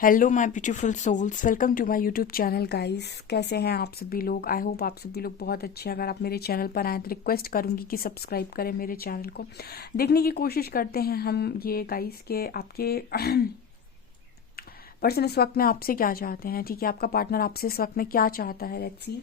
Hello my beautiful souls, welcome to my YouTube channel guys. कैसे हैं आप सभी लोग? आई होप आप सभी लोग बहुत अच्छे हैं। अगर आप मेरे चैनल पर आए तो रिक्वेस्ट करूंगी कि सब्सक्राइब करें मेरे चैनल को। देखने की कोशिश करते हैं हम ये गाइस के आपके पर्सन इस वक्त में आपसे क्या चाहते हैं। ठीक है, आपका पार्टनर आपसे इस वक्त में क्या चाहता है। Let's see.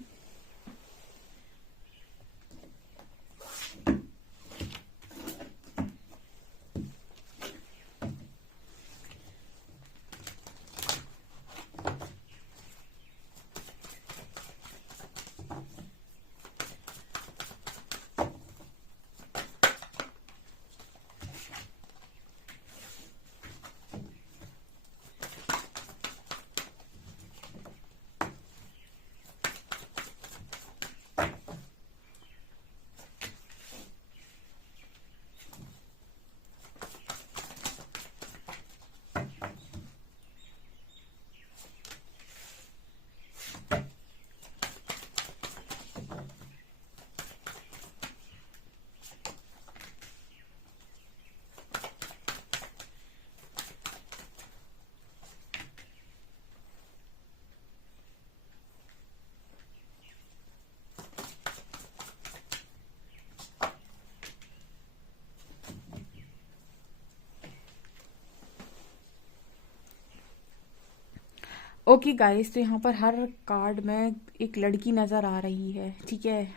ओके गाइस, तो यहाँ पर हर कार्ड में एक लड़की नज़र आ रही है। ठीक है,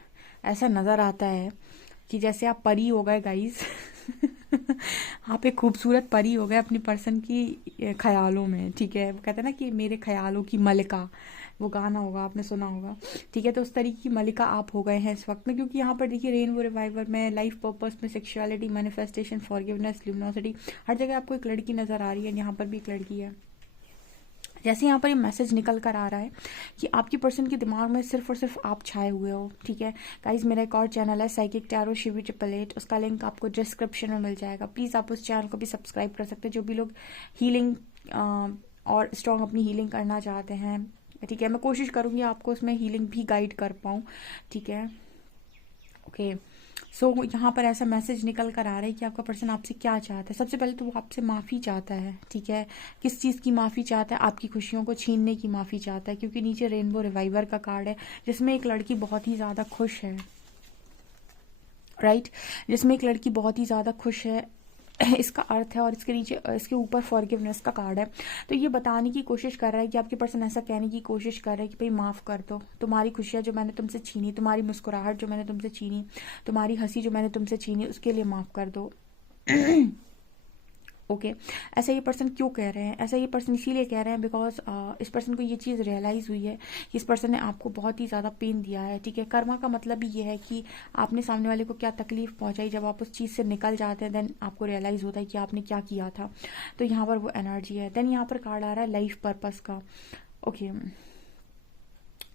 ऐसा नज़र आता है कि जैसे आप परी हो गए गाइस। आप एक खूबसूरत परी हो गए अपनी पर्सन की ख्यालों में। ठीक है, वो कहते हैं ना कि मेरे ख्यालों की मलिका, वो गाना होगा, आपने सुना होगा। ठीक है, तो उस तरीके की मलिका आप हो गए हैं इस वक्त में, क्योंकि यहाँ पर देखिए रेनबो रिवाइवर में, लाइफ पर्पस में, सेक्सुअलिटी, मैनिफेस्टेशन, फॉरगिवनेस, ल्यूमिनोसिटी, हर जगह आपको एक लड़की नज़र आ रही है। यहाँ पर भी एक लड़की है। जैसे यहाँ पर ये मैसेज निकल कर आ रहा है कि आपकी पर्सन के दिमाग में सिर्फ और सिर्फ आप छाए हुए हो। ठीक है गाइज, मेरा एक और चैनल है साइकिक टैरो शिवी 888, उसका लिंक आपको डिस्क्रिप्शन में मिल जाएगा। प्लीज़ आप उस चैनल को भी सब्सक्राइब कर सकते हैं, जो भी लोग हीलिंग और स्ट्रॉन्ग अपनी हीलिंग करना चाहते हैं। ठीक है, मैं कोशिश करूँगी आपको उसमें हीलिंग भी गाइड कर पाऊँ। ठीक है, ओके। सो यहाँ पर ऐसा मैसेज निकल कर आ रहा है कि आपका पर्सन आपसे क्या चाहता है। सबसे पहले तो वो आपसे माफ़ी चाहता है। ठीक है, किस चीज़ की माफ़ी चाहता है? आपकी खुशियों को छीनने की माफ़ी चाहता है, क्योंकि नीचे रेनबो रिवाइवर का कार्ड है, जिसमें एक लड़की बहुत ही ज़्यादा खुश है। राइट, जिसमें एक लड़की बहुत ही ज़्यादा खुश है। इसका अर्थ है, और इसके नीचे इसके ऊपर फॉरगिवनेस का कार्ड है। तो ये बताने की कोशिश कर रहा है कि आपके पर्सन ऐसा कहने की कोशिश कर रहा है कि भाई माफ़ कर दो, तुम्हारी खुशियाँ जो मैंने तुमसे छीनी, तुम्हारी मुस्कुराहट जो मैंने तुमसे छीनी, तुम्हारी हंसी जो मैंने तुमसे छीनी, उसके लिए माफ़ कर दो। ओके, ऐसा ये पर्सन क्यों कह रहे हैं? ऐसा ये पर्सन इसीलिए कह रहे हैं बिकॉज इस पर्सन को ये चीज़ रियलाइज़ हुई है कि इस पर्सन ने आपको बहुत ही ज़्यादा पेन दिया है। ठीक है, कर्मा का मतलब ही ये है कि आपने सामने वाले को क्या तकलीफ पहुंचाई। जब आप उस चीज़ से निकल जाते हैं, देन आपको रियलाइज़ होता है कि आपने क्या किया था। तो यहाँ पर वो एनर्जी है। देन यहाँ पर कार्ड आ रहा है लाइफ पर्पस का। ओके,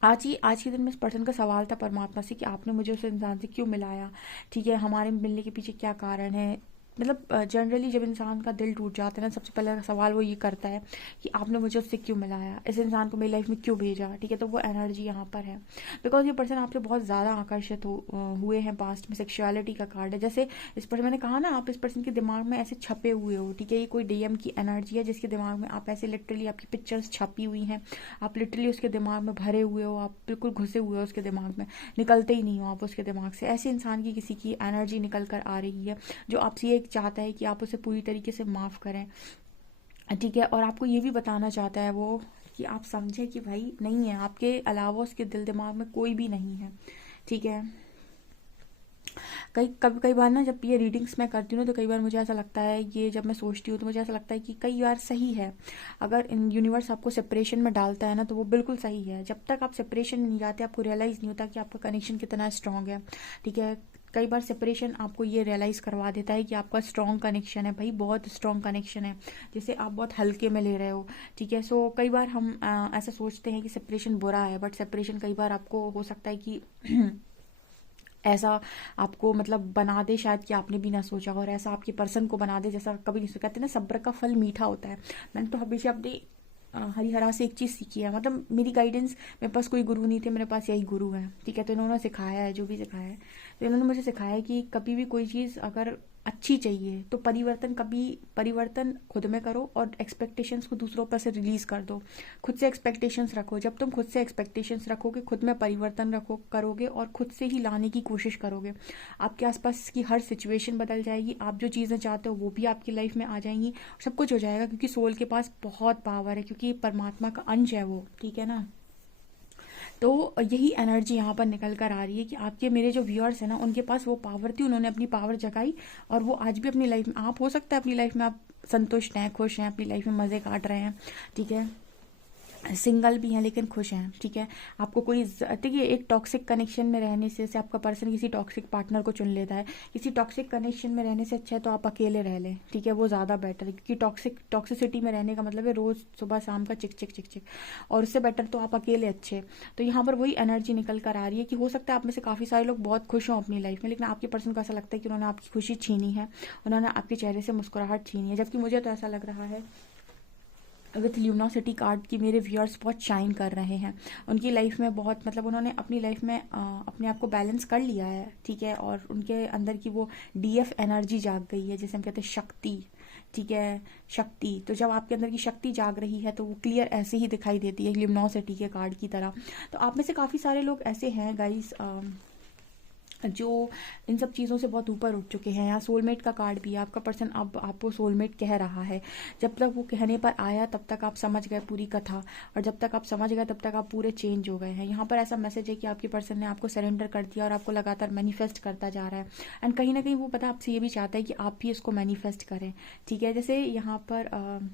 आज के दिन में इस पर्सन का सवाल था परमात्मा से कि आपने मुझे उस इंसान से क्यों मिलाया। ठीक है, हमारे मिलने के पीछे क्या कारण है। मतलब जनरली जब इंसान का दिल टूट जाता है ना, सबसे पहला सवाल वो ये करता है कि आपने मुझे उससे क्यों मिलाया, इस इंसान को मेरी लाइफ में क्यों भेजा। ठीक है, तो वो एनर्जी यहाँ पर है बिकॉज ये पर्सन आपसे बहुत ज़्यादा आकर्षित हुए हैं पास्ट में। सेक्सुअलिटी का कार्ड है। जैसे इस पर मैंने कहा ना, आप इस पर्सन के दिमाग में ऐसे छपे हुए हो। ठीक है, ये कोई डीएम की एनर्जी है जिसके दिमाग में आप ऐसे लिटरली, आपकी पिक्चर्स छपी हुई हैं, आप लिटरली उसके दिमाग में भरे हुए हो, आप बिल्कुल घुसे हुए हो उसके दिमाग में, निकलते ही नहीं हो आप उसके दिमाग से। ऐसे इंसान की किसी की एनर्जी निकल कर आ रही है जो आपसे ये चाहता है कि आप उसे पूरी तरीके से माफ़ करें। ठीक है, और आपको ये भी बताना चाहता है वो कि आप समझें कि भाई नहीं है, आपके अलावा उसके दिल दिमाग में कोई भी नहीं है। ठीक है, कई बार ना जब ये रीडिंग्स मैं करती हूँ ना, तो कई बार मुझे ऐसा लगता है, ये जब मैं सोचती हूँ तो मुझे ऐसा लगता है कि कई बार सही है। अगर इन यूनिवर्स आपको सेपरेशन में डालता है ना, तो वो बिल्कुल सही है। जब तक आप सेपरेशन में नहीं जाते, आपको रियलाइज़ नहीं होता कि आपका कनेक्शन कितना स्ट्रांग है। ठीक है, कई बार सेपरेशन आपको ये रियलाइज़ करवा देता है कि आपका स्ट्रॉन्ग कनेक्शन है, भाई बहुत स्ट्रॉन्ग कनेक्शन है, जिसे आप बहुत हल्के में ले रहे हो। ठीक है, सो कई बार हम ऐसा सोचते हैं कि सेपरेशन बुरा है, बट सेपरेशन कई बार आपको हो सकता है कि ऐसा आपको मतलब बना दे शायद कि आपने भी ना सोचा, और ऐसा आपके पर्सन को बना दे जैसा कभी नहीं सोचा। कहते हैं ना, सब्र का फल मीठा होता है। मैंने तो हमेशा अपने हरिहरा से एक चीज़ सीखी है। मतलब मेरी गाइडेंस, मेरे पास कोई गुरु नहीं थे, मेरे पास यही गुरु है। ठीक है, तो इन्होंने सिखाया है जो भी सिखाया है। तो इन्होंने मुझे सिखाया है कि कभी भी कोई चीज़ अगर अच्छी चाहिए, तो परिवर्तन खुद में करो और एक्सपेक्टेशंस को दूसरों पर से रिलीज़ कर दो। खुद से एक्सपेक्टेशंस रखो। जब तुम खुद से एक्सपेक्टेशंस रखोगे, खुद में परिवर्तन रखो करोगे और खुद से ही लाने की कोशिश करोगे, आपके आसपास की हर सिचुएशन बदल जाएगी। आप जो चीज़ें चाहते हो वो भी आपकी लाइफ में आ जाएंगी, सब कुछ हो जाएगा, क्योंकि सोल के पास बहुत पावर है, क्योंकि परमात्मा का अंश है वो, ठीक है ना। तो यही एनर्जी यहाँ पर निकल कर आ रही है कि आपके मेरे जो व्यूअर्स हैं ना, उनके पास वो पावर थी, उन्होंने अपनी पावर जगाई और वो आज भी अपनी लाइफ में, आप हो सकता है अपनी लाइफ में आप संतुष्ट हैं, खुश हैं, अपनी लाइफ में मज़े काट रहे हैं, ठीक है, सिंगल भी हैं लेकिन खुश हैं, ठीक है। आपको कोई देखिए, एक टॉक्सिक कनेक्शन में रहने से, जैसे आपका पर्सन किसी टॉक्सिक पार्टनर को चुन लेता है, किसी टॉक्सिक कनेक्शन में रहने से अच्छा है तो आप अकेले रह लें, ठीक है, वो ज़्यादा बेटर है, क्योंकि टॉक्सिसिटी में रहने का मतलब है रोज़ सुबह शाम का चिक चिक चिक चिक, और उससे बेटर तो आप अकेले अच्छे। तो यहाँ पर वही एनर्जी निकल कर आ रही है कि हो सकता है आप में से काफ़ी सारे लोग बहुत खुश हों अपनी लाइफ में, लेकिन आपके पर्सन को ऐसा लगता है कि उन्होंने आपकी खुशी छीनी है, उन्होंने आपके चेहरे से मुस्कुराहट छीनी है। जबकि मुझे तो ऐसा लग रहा है विथ ल्यूमिनोसिटी कार्ड की मेरे व्यूअर्स बहुत शाइन कर रहे हैं, उनकी लाइफ में बहुत, मतलब उन्होंने अपनी लाइफ में अपने आप को बैलेंस कर लिया है, ठीक है, और उनके अंदर की वो डीएफ एनर्जी जाग गई है, जैसे हम कहते हैं शक्ति, ठीक है, शक्ति। तो जब आपके अंदर की शक्ति जाग रही है तो वो क्लियर ऐसे ही दिखाई देती है ल्यूमिनोसिटी के कार्ड की तरह। तो आप में से काफ़ी सारे लोग ऐसे हैं गाइस जो इन सब चीज़ों से बहुत ऊपर उठ चुके हैं। यहाँ सोलमेट का कार्ड भी है, आपका पर्सन अब आपको सोलमेट कह रहा है। जब तक वो कहने पर आया तब तक आप समझ गए पूरी कथा, और जब तक आप समझ गए तब तक आप पूरे चेंज हो गए हैं। यहाँ पर ऐसा मैसेज है कि आपके पर्सन ने आपको सरेंडर कर दिया और आपको लगातार मैनिफेस्ट करता जा रहा है, एंड कहीं ना कहीं वो पता आपसे ये भी चाहता है कि आप भी इसको मैनिफेस्ट करें, ठीक है। जैसे यहाँ पर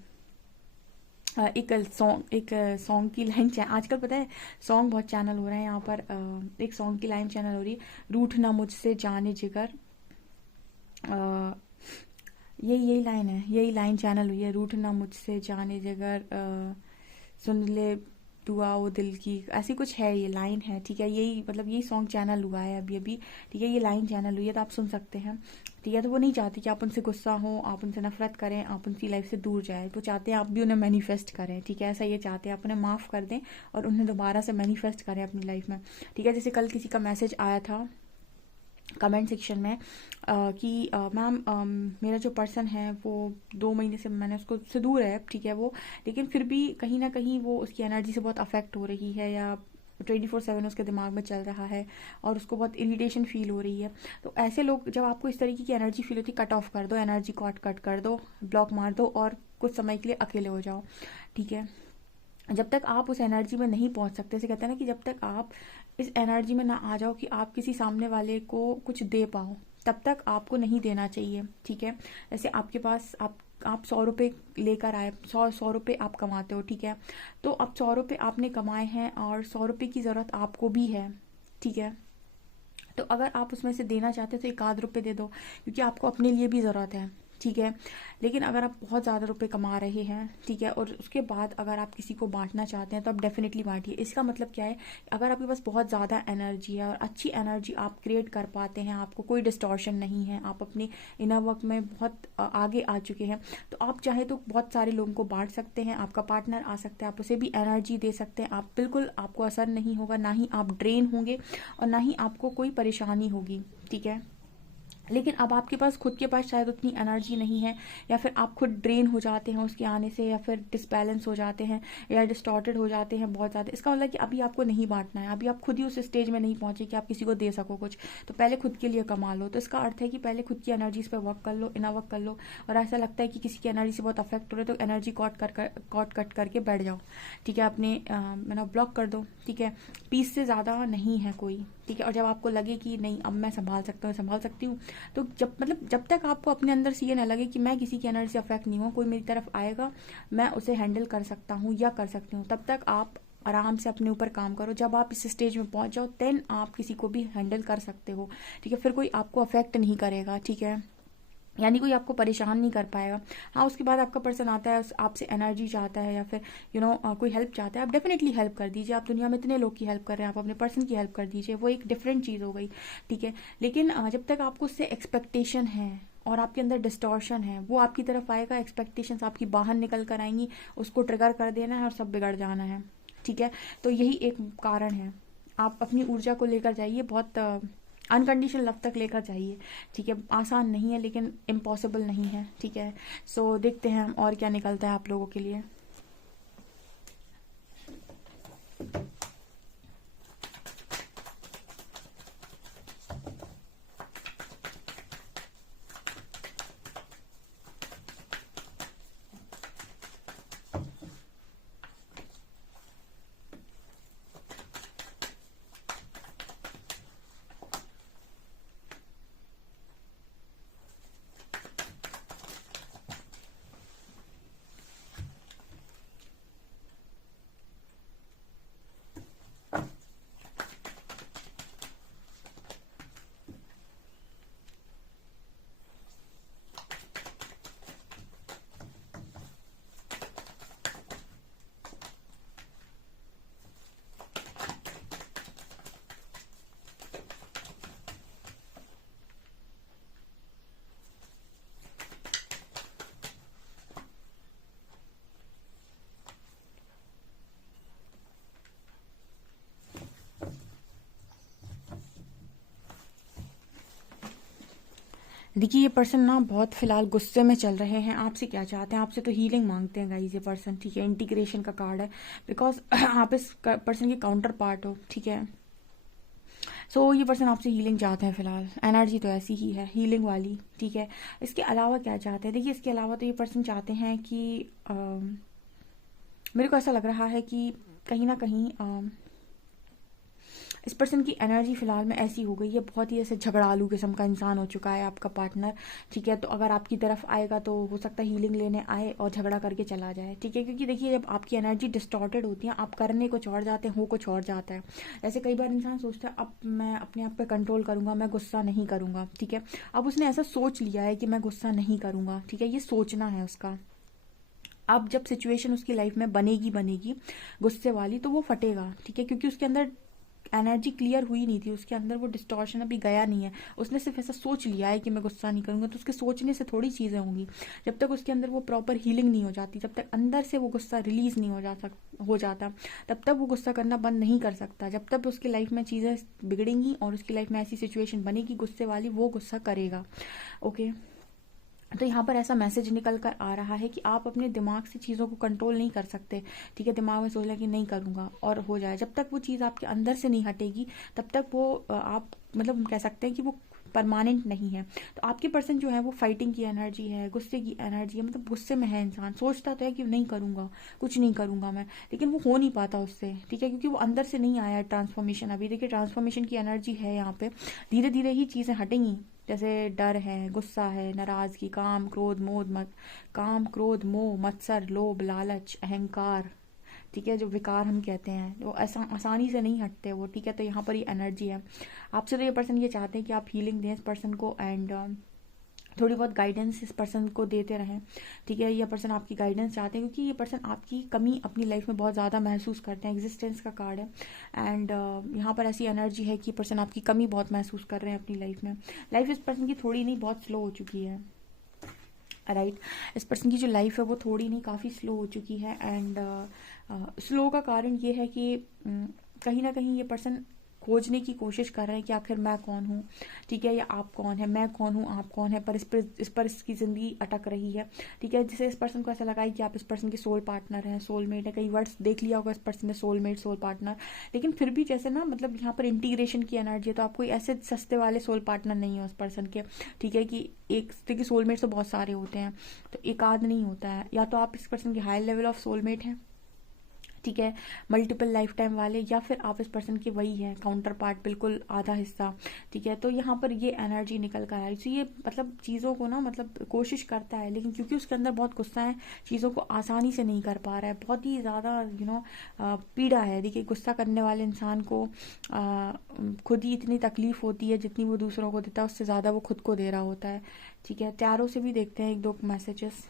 एक सॉन्ग की लाइन आजकल पता है सॉन्ग बहुत चैनल हो रहे हैं यहाँ पर, एक सॉन्ग की लाइन चैनल हो रही है, रूठ ना मुझसे जाने जिगर, यही लाइन है, यही लाइन चैनल हुई है, रूठ ना मुझसे जाने जिगर, सुन ले दुआ वो दिल की, ऐसी कुछ है, ये लाइन है, ठीक है। यही मतलब यही सॉन्ग चैनल हुआ है अभी अभी, ठीक है, ये लाइन चैनल हुई है, तो आप सुन सकते हैं, ठीक है। तो वो नहीं चाहते कि आप उनसे गुस्सा हो, आप उनसे नफरत करें, आप उनकी लाइफ से दूर जाए, वो चाहते हैं आप भी उन्हें मैनिफेस्ट करें, ठीक है, ऐसा ये चाहते हैं, आप उन्हें माफ़ कर दें और उन्हें दोबारा से मैनिफेस्ट करें अपनी लाइफ में, ठीक है। जैसे कल किसी का मैसेज आया था कमेंट सेक्शन में कि मैम मेरा जो पर्सन है वो 2 महीने से मैंने उसको से दूर है, ठीक है वो, लेकिन फिर भी कहीं ना कहीं वो उसकी एनर्जी से बहुत अफेक्ट हो रही है, या 24/7 उसके दिमाग में चल रहा है और उसको बहुत इरिटेशन फील हो रही है। तो ऐसे लोग, जब आपको इस तरीके की एनर्जी फील होती है, कट ऑफ कर दो, एनर्जी को कट कर दो, ब्लॉक मार दो और कुछ समय के लिए अकेले हो जाओ, ठीक है। जब तक आप उस एनर्जी में नहीं पहुंच सकते, जैसे कहते हैं ना कि जब तक आप इस एनर्जी में ना आ जाओ कि आप किसी सामने वाले को कुछ दे पाओ, तब तक आपको नहीं देना चाहिए, ठीक है। जैसे आपके पास आप 100 रुपये लेकर आए, 100 रुपये आप कमाते हो, ठीक है, तो अब 100 रुपये आपने कमाए हैं और 100 रुपये की ज़रूरत आपको भी है, ठीक है। तो अगर आप उसमें से देना चाहते हो तो 1 आध रुपये दे दो, क्योंकि आपको अपने लिए भी ज़रूरत है, ठीक है। लेकिन अगर आप बहुत ज़्यादा रुपए कमा रहे हैं, ठीक है, और उसके बाद अगर आप किसी को बांटना चाहते हैं तो आप डेफिनेटली बांटिए। इसका मतलब क्या है, अगर आपके पास बहुत ज़्यादा एनर्जी है और अच्छी एनर्जी आप क्रिएट कर पाते हैं, आपको कोई डिस्टॉर्शन नहीं है, आप अपने इनर वर्क में बहुत आगे आ चुके हैं, तो आप चाहे तो बहुत सारे लोगों को बांट सकते हैं, आपका पार्टनर आ सकता है, आप उसे भी एनर्जी दे सकते हैं, आप बिल्कुल, आपको असर नहीं होगा, ना ही आप ड्रेन होंगे और ना ही आपको कोई परेशानी होगी, ठीक है। लेकिन अब आपके पास खुद के पास शायद उतनी एनर्जी नहीं है, या फिर आप खुद ड्रेन हो जाते हैं उसके आने से, या फिर डिसबैलेंस हो जाते हैं या डिस्टॉर्टेड हो जाते हैं बहुत ज़्यादा। इसका मतलब कि अभी आपको नहीं बांटना है, अभी आप खुद ही उस स्टेज में नहीं पहुंचे कि आप किसी को दे सको कुछ, तो पहले खुद के लिए कमा लो। तो इसका अर्थ है कि पहले खुद की एनर्जीज पर वर्क कर लो, इनर वर्क कर लो, और ऐसा लगता है कि किसी की एनर्जी से बहुत अफेक्ट हो रहा है तो एनर्जी कॉट कट करके बैठ जाओ, ठीक है, अपने ब्लॉक कर दो, ठीक है। पीस से ज़्यादा नहीं है कोई, ठीक है। और जब आपको लगे कि नहीं अब मैं संभाल सकती हूँ, तो जब तक आपको अपने अंदर से ये ना लगे कि मैं किसी की एनर्जी से अफेक्ट नहीं हूँ, कोई मेरी तरफ आएगा मैं उसे हैंडल कर सकता हूँ या कर सकती हूँ, तब तक आप आराम से अपने ऊपर काम करो। जब आप इस स्टेज में पहुंच जाओ देन आप किसी को भी हैंडल कर सकते हो, ठीक है। फिर कोई आपको अफेक्ट नहीं करेगा, ठीक है, यानी कोई आपको परेशान नहीं कर पाएगा। हाँ, उसके बाद आपका पर्सन आता है, आपसे एनर्जी चाहता है या फिर कोई हेल्प चाहता है, आप डेफिनेटली हेल्प कर दीजिए। आप दुनिया में इतने लोग की हेल्प कर रहे हैं, आप अपने पर्सन की हेल्प कर दीजिए, वो एक डिफरेंट चीज़ हो गई, ठीक है। लेकिन जब तक आपको उससे एक्सपेक्टेशन है और आपके अंदर डिस्टॉर्शन है, वो आपकी तरफ आएगा, एक्सपेक्टेशंस आपकी बाहर निकल कर आएंगी, उसको ट्रिगर कर देना है और सब बिगड़ जाना है, ठीक है। तो यही एक कारण है, आप अपनी ऊर्जा को लेकर जाइए, बहुत अनकंडीशनल लव तक लेकर जाइए, ठीक है। आसान नहीं है लेकिन इम्पॉसिबल नहीं है, ठीक है। सो देखते हैं हम और क्या निकलता है आप लोगों के लिए। देखिए ये पर्सन ना बहुत फिलहाल गुस्से में चल रहे हैं। आपसे क्या चाहते हैं? आपसे तो हीलिंग मांगते हैं गाइस ये पर्सन, ठीक है। इंटीग्रेशन का कार्ड है, बिकॉज आप इस पर्सन के काउंटर पार्ट हो, ठीक है। सो ये पर्सन आपसे हीलिंग चाहते हैं फिलहाल। एनर्जी तो ऐसी ही है, हीलिंग वाली, ठीक है। इसके अलावा क्या चाहते हैं? देखिए इसके अलावा तो ये पर्सन चाहते हैं कि मेरे को ऐसा लग रहा है कि कहीं ना कहीं इस पर्सन की एनर्जी फिलहाल में ऐसी हो गई है, बहुत ही ऐसे झगड़ालू किस्म का इंसान हो चुका है आपका पार्टनर, ठीक है। तो अगर आपकी तरफ आएगा तो हो सकता है हीलिंग लेने आए और झगड़ा करके चला जाए, ठीक है। क्योंकि देखिए जब आपकी एनर्जी डिस्टॉर्टेड होती है, आप करने कुछ और जाते हैं, हो कुछ और जाता है। ऐसे कई बार इंसान सोचता है अब मैं अपने आप पे कंट्रोल करूंगा, मैं गुस्सा नहीं करूंगा, ठीक है। अब उसने ऐसा सोच लिया है कि मैं गुस्सा नहीं करूंगा, ठीक है। ये सोचना है उसका। अब जब सिचुएशन उसकी लाइफ में बनेगी गुस्से वाली, तो वो फटेगा, ठीक है। क्योंकि उसके अंदर एनर्जी क्लियर हुई नहीं थी, उसके अंदर वो डिस्टॉर्शन अभी गया नहीं है। उसने सिर्फ ऐसा सोच लिया है कि मैं गुस्सा नहीं करूंगा, तो उसके सोचने से थोड़ी चीज़ें होंगी। जब तक उसके अंदर वो प्रॉपर हीलिंग नहीं हो जाती, जब तक अंदर से वो गुस्सा रिलीज नहीं हो जाता, तब तक वो गुस्सा करना बंद नहीं कर सकता। जब तक उसकी लाइफ में चीज़ें बिगड़ेंगी और उसकी लाइफ में ऐसी सिचुएशन बनेगी गुस्से वाली, वो गुस्सा करेगा, ओके। तो यहाँ पर ऐसा मैसेज निकल कर आ रहा है कि आप अपने दिमाग से चीज़ों को कंट्रोल नहीं कर सकते, ठीक है। दिमाग में सोच लिया कि नहीं करूँगा और हो जाए, जब तक वो चीज़ आपके अंदर से नहीं हटेगी तब तक वो आप मतलब हम कह सकते हैं कि वो परमानेंट नहीं है। तो आपके पर्सन जो है वो फाइटिंग की एनर्जी है, गुस्से की एनर्जी है, मतलब गुस्से में है इंसान। सोचता तो है कि नहीं करूँगा, कुछ नहीं करूँगा मैं, लेकिन वो हो नहीं पाता उससे, ठीक है। क्योंकि वो अंदर से नहीं आया ट्रांसफॉर्मेशन अभी। देखिए ट्रांसफॉर्मेशन की एनर्जी है यहाँ पे, धीरे धीरे ही चीज़ें हटेंगी। जैसे डर है, गुस्सा है, नाराजगी, काम क्रोध मोह मत्सर लोभ लालच अहंकार, ठीक है। जो विकार हम कहते हैं, वो ऐसा आसानी से नहीं हटते वो, ठीक है। तो यहाँ पर ये एनर्जी है आपसे। तो ये पर्सन ये चाहते हैं कि आप हीलिंग दें इस पर्सन को एंड थोड़ी बहुत गाइडेंस इस पर्सन को देते रहें, ठीक है। ये पर्सन आपकी गाइडेंस चाहते हैं क्योंकि ये पर्सन आपकी कमी अपनी लाइफ में बहुत ज़्यादा महसूस करते हैं। एग्जिस्टेंस का कार्ड है एंड यहाँ पर ऐसी एनर्जी है कि पर्सन आपकी कमी बहुत महसूस कर रहे हैं अपनी लाइफ में। लाइफ इस पर्सन की थोड़ी नहीं बहुत स्लो हो चुकी है, राइट। इस पर्सन की जो लाइफ है वो थोड़ी नहीं काफ़ी स्लो हो चुकी है एंड स्लो का कारण ये है कि कहीं ना कहीं ये पर्सन खोजने की कोशिश कर रहे हैं कि आखिर मैं कौन हूँ, ठीक है, या आप कौन है। मैं कौन हूँ, आप कौन है, पर इस पर इसकी ज़िंदगी अटक रही है, ठीक है। जिसे इस पर्सन को ऐसा लगा है कि आप इस पर्सन के सोल पार्टनर हैं, सोलमेट है। कई वर्ड्स देख लिया होगा इस पर्सन ने, सोलमेट, सोल पार्टनर। लेकिन फिर भी जैसे ना मतलब यहाँ पर इंटीग्रेशन की एनर्जी है, तो आप कोई ऐसे सस्ते वाले सोल पार्टनर नहीं हो उस पर्सन के, ठीक है। कि एक देखिए सोलमेट तो बहुत सारे होते हैं, तो एक आध नहीं होता है। या तो आप इस पर्सन के हाई लेवल ऑफ सोलमेट हैं, ठीक है, मल्टीपल लाइफ टाइम वाले, या फिर आप इस पर्सन के वही है काउंटर पार्ट, बिल्कुल आधा हिस्सा, ठीक है। तो यहाँ पर ये एनर्जी निकल कर आई। तो ये मतलब चीज़ों को ना मतलब कोशिश करता है, लेकिन क्योंकि उसके अंदर बहुत गुस्सा है, चीज़ों को आसानी से नहीं कर पा रहा है। बहुत ही ज़्यादा पीड़ा है। देखिए गुस्सा करने वाले इंसान को खुद ही इतनी तकलीफ होती है जितनी वो दूसरों को देता है, उससे ज़्यादा वो खुद को दे रहा होता है, ठीक है। त्यारों से भी देखते हैं एक दो मैसेजेस।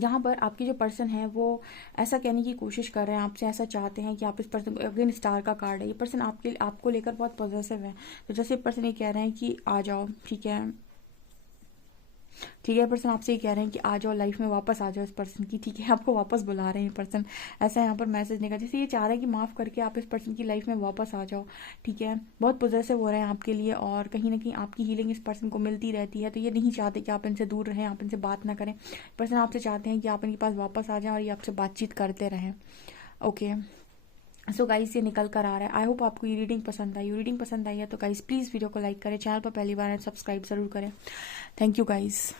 यहाँ पर आपके जो पर्सन है वो ऐसा कहने की कोशिश कर रहे हैं आपसे, ऐसा चाहते हैं कि आप इस पर्सन को, अगेन स्टार का कार्ड है, ये पर्सन आपको लेकर बहुत पॉजिटिव है। तो जैसे पर्सन ये कह रहे हैं कि आ जाओ, ठीक है, ठीक है, पर्सन आपसे ये कह रहे हैं कि आ जाओ लाइफ में, वापस आ जाओ इस पर्सन की, ठीक है, आपको वापस बुला रहे हैं पर्सन, ऐसा यहाँ पर मैसेज निकला, जैसे ये चाह रहे हैं कि माफ़ करके आप इस पर्सन की लाइफ में वापस आ जाओ, ठीक है, बहुत पॉजिटिव हो रहे हैं आपके लिए, और कहीं ना कहीं आपकी हीलिंग इस पर्सन को मिलती रहती है। तो ये नहीं चाहते कि आप इनसे दूर रहें, आप इनसे बात ना करें, पर्सन आपसे चाहते हैं कि आप इनके पास वापस आ जाएं और ये आपसे बातचीत करते रहें। ओके, सो गाइस ये निकल कर आ रहा है। आई होप आपको ये रीडिंग पसंद आई। रीडिंग पसंद आई है तो गाइस प्लीज़ वीडियो को लाइक करें, चैनल पर पहली बार है सब्सक्राइब ज़रूर करें। Thank you guys.